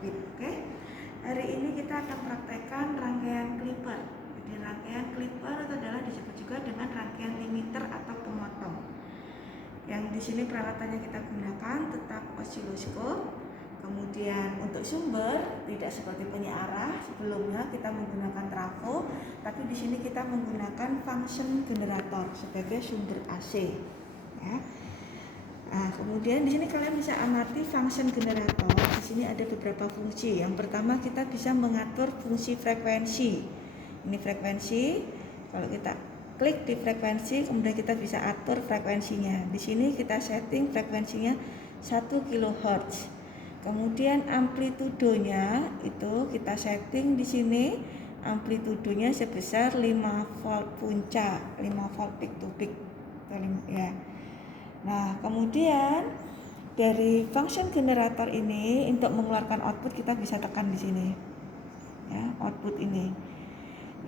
sempit. Oke. Hari ini kita akan praktekkan rangkaian clipper. Jadi rangkaian clipper itu adalah disebut juga dengan rangkaian limiter atau pemotong. Yang di sini peralatannya kita gunakan tetap osiloskop. Kemudian untuk sumber tidak seperti penyearah sebelumnya kita menggunakan trafo, tapi di sini kita menggunakan function generator sebagai sumber AC. Ya. Nah, kemudian di sini kalian bisa amati function generator. Di sini ada beberapa fungsi. Yang pertama kita bisa mengatur fungsi frekuensi. Ini frekuensi. Kalau kita klik di frekuensi, kemudian kita bisa atur frekuensinya. Di sini kita setting frekuensinya 1 kHz. Kemudian amplitudonya itu kita setting di sini. Amplitudonya sebesar 5 volt puncak, 5 volt peak to peak. Ya. Nah, kemudian dari function generator ini untuk mengeluarkan output kita bisa tekan di sini. Ya, output ini.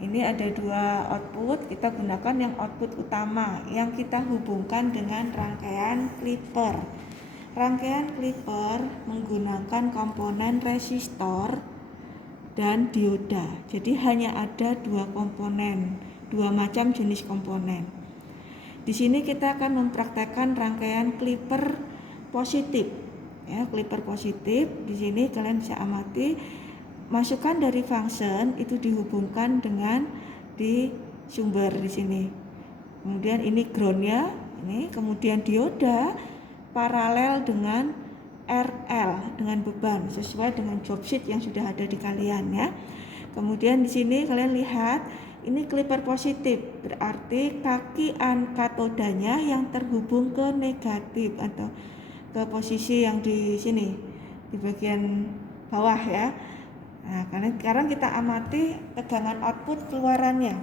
Ini ada dua output, kita gunakan yang output utama yang kita hubungkan dengan rangkaian clipper. Rangkaian clipper menggunakan komponen resistor dan dioda. Jadi hanya ada dua komponen, dua macam jenis komponen. Di sini kita akan mempraktekkan rangkaian clipper positif. Ya, clipper positif. Di sini kalian bisa amati masukan dari function itu dihubungkan dengan di sumber di sini. Kemudian ini groundnya, ini kemudian dioda paralel dengan RL dengan beban sesuai dengan job sheet yang sudah ada di kalian ya. Kemudian di sini kalian lihat ini clipper positif, berarti kaki katodanya yang terhubung ke negatif atau ke posisi yang di sini, di bagian bawah ya. Nah, sekarang kita amati tegangan output keluarannya.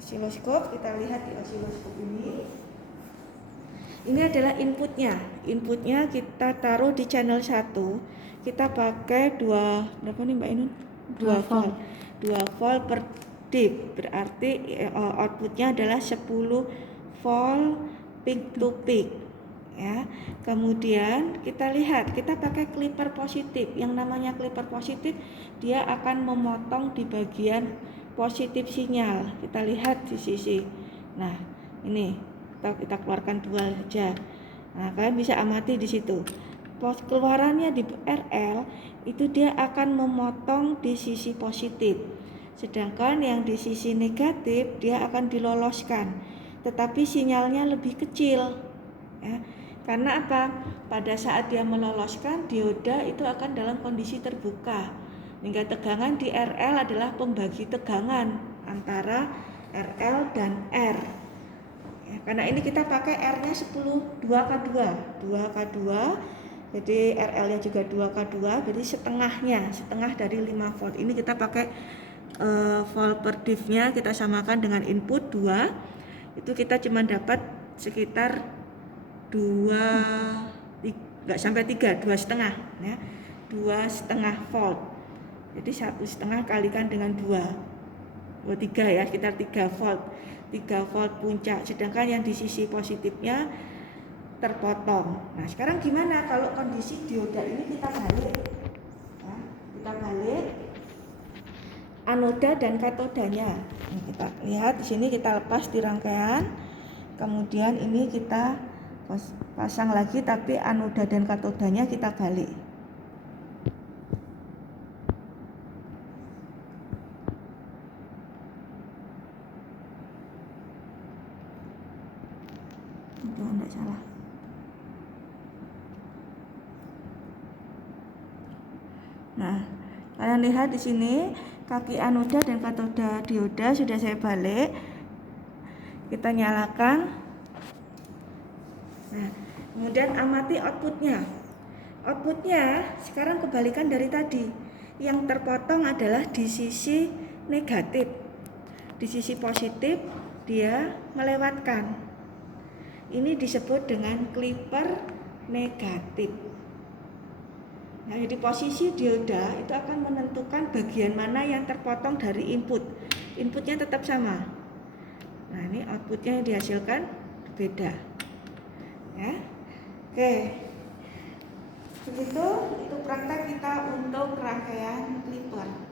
Osiloskop, kita lihat di osiloskop ini. Ini adalah inputnya. Inputnya kita taruh di channel 1. Kita pakai berapa nih Mbak Inun? 2 volt. 2 volt per dip, berarti outputnya adalah 10 volt peak to peak ya. Kemudian kita lihat, kita pakai clipper positif. Yang namanya clipper positif dia akan memotong di bagian positif sinyal. Kita lihat di sisi. Nah, ini kita keluarkan dua saja. Nah, kalian bisa amati di situ. Keluarannya di RL itu dia akan memotong di sisi positif. Sedangkan yang di sisi negatif dia akan diloloskan, tetapi sinyalnya lebih kecil ya. Karena apa? Pada saat dia meloloskan, dioda itu akan dalam kondisi terbuka, hingga tegangan di RL adalah pembagi tegangan antara RL dan R ya, karena ini kita pakai R nya 2 K2 jadi RL nya juga 2 K2, jadi setengah dari 5 volt. Ini kita pakai volt per div-nya kita samakan dengan input 2, itu kita cuma dapat sekitar 2 sampai 3, 2,5 ya, 2,5 volt. Jadi 1,5 kalikan dengan 3 ya, sekitar 3 volt, 3 volt puncak. Sedangkan yang di sisi positifnya terpotong. Nah, sekarang gimana kalau kondisi dioda ini kita balik ya, kita balik anoda dan katodanya. Ini kita lihat di sini, kita lepas di rangkaian. Kemudian ini kita pasang lagi, tapi anoda dan katodanya kita balik. Itu enggak salah. Nah, kalian lihat di sini kaki anoda dan katoda dioda sudah saya balik. Kita nyalakan. Nah, kemudian amati outputnya. Outputnya sekarang kebalikan dari tadi. Yang terpotong adalah di sisi negatif. Di sisi positif dia melewatkan. Ini disebut dengan clipper negatif. Nah, di posisi dioda itu akan menentukan bagian mana yang terpotong dari input. Inputnya tetap sama. Nah, ini outputnya yang dihasilkan beda. Ya. Oke. Begitu, itu praktek kita untuk rangkaian clipper.